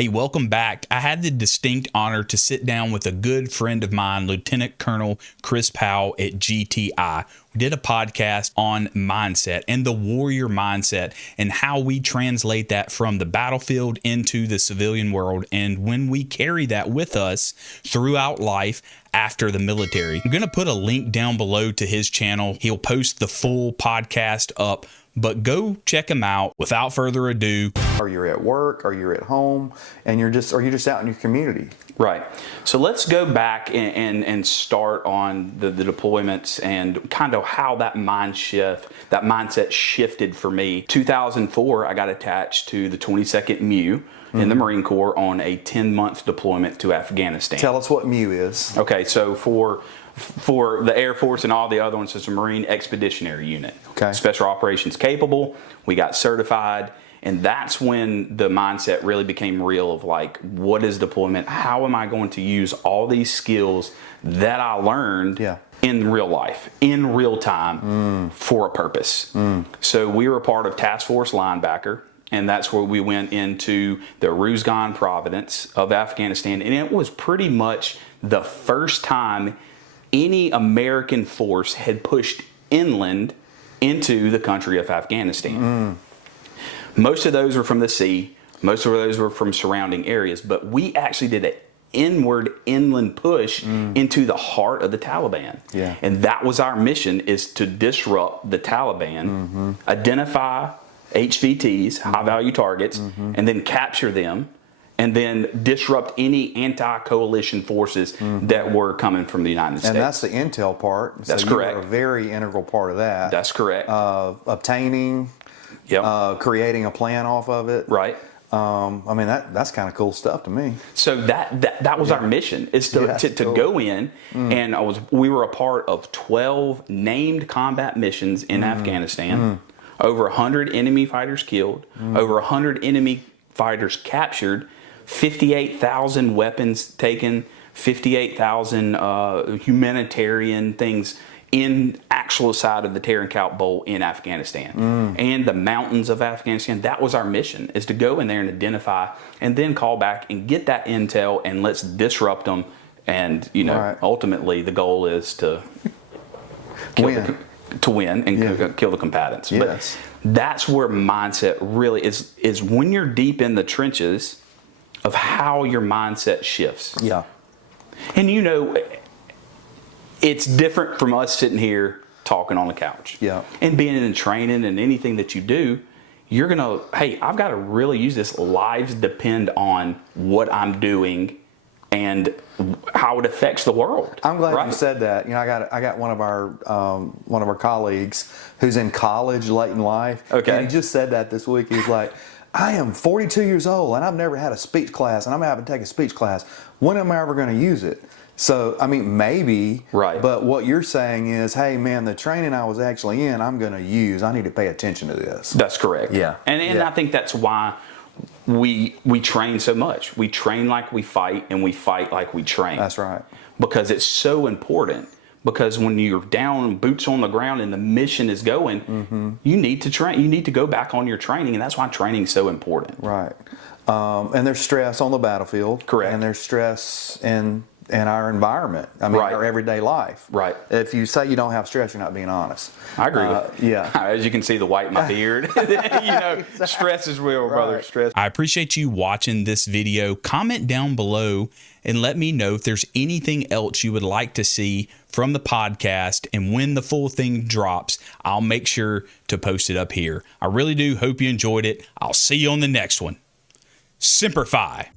Hey, welcome back. I had the distinct honor to sit down with a good friend of mine, Lieutenant Colonel Chris Powell at GTI. We did a podcast on mindset and the warrior mindset and how we translate that from the battlefield into the civilian world and when we carry that with us throughout life after the military. I'm going to put a link down below to his channel. He'll post the full podcast up, but go check him out. Without further ado. Or you're at work, or you're at home, and you're just out in your community. Right. So let's go back and start on the deployments and kind of how that mindset shifted for me. 2004, I got attached to the 22nd MEU in the Marine Corps on a 10-month deployment to Afghanistan. Tell us what MEU is. Okay, so for the Air Force and all the other ones, it's a Marine Expeditionary Unit. Okay. Special Operations Capable. We got certified. And that's when the mindset really became real of like, what is deployment? How am I going to use all these skills that I learned in real life, in real time, for a purpose? So we were a part of Task Force Linebacker, and that's where we went into the Ruzgan Province of Afghanistan. And it was pretty much the first time any American force had pushed inland into the country of Afghanistan. Most of those were from the sea. Most of those were from surrounding areas. But we actually did an inland push into the heart of the Taliban. Yeah. And that was our mission, is to disrupt the Taliban, identify HVTs, high-value targets, and then capture them, and then disrupt any anti-coalition forces that were coming from the United States. And that's the intel part. That's so correct. You were a very integral part of that. That's correct. Obtaining, creating a plan off of it. Right. I mean, that's kind of cool stuff to me. So that was our mission, is to go in, and we were a part of 12 named combat missions in Afghanistan. Over 100 enemy fighters killed, over 100 enemy fighters captured, 58,000 weapons taken, 58,000 humanitarian things in actual side of the Tarin-Kowt Bowl in Afghanistan and the mountains of Afghanistan. That was our mission, is to go in there and identify and then call back and get that intel and let's disrupt them. And, ultimately the goal is to win and kill the combatants. Yes. But that's where mindset really is when you're deep in the trenches of how your mindset shifts. Yeah. And it's different from us sitting here talking on the couch. Yeah. And being in training and anything that you do, you're going to, hey, I've got to really use this. Lives depend on what I'm doing and how it affects the world. I'm glad you said that. I got one of our colleagues who's in college late in life. Okay. And he just said that this week. He's like, I am 42 years old and I've never had a speech class, and I'm having to take a speech class. When am I ever going to use it? So, I mean, maybe, right. But what you're saying is, hey, man, the training I was actually in, I'm going to use. I need to pay attention to this. That's correct. Yeah. And I think that's why we train so much. We train like we fight, and we fight like we train. That's right. Because it's so important. Because when you're down, boots on the ground, and the mission is going, you need to train. You need to go back on your training, and that's why training is so important. Right. And there's stress on the battlefild. Correct. And there's stress in our environment. I mean, our everyday life. Right. If you say you don't have stress, you're not being honest. I agree with that. Yeah. As you can see, the white in my beard. Stress is real, brother. Stress. I appreciate you watching this video. Comment down below and let me know if there's anything else you would like to see from the podcast. And when the full thing drops, I'll make sure to post it up here. I really do hope you enjoyed it. I'll see you on the next one. Semper Fi.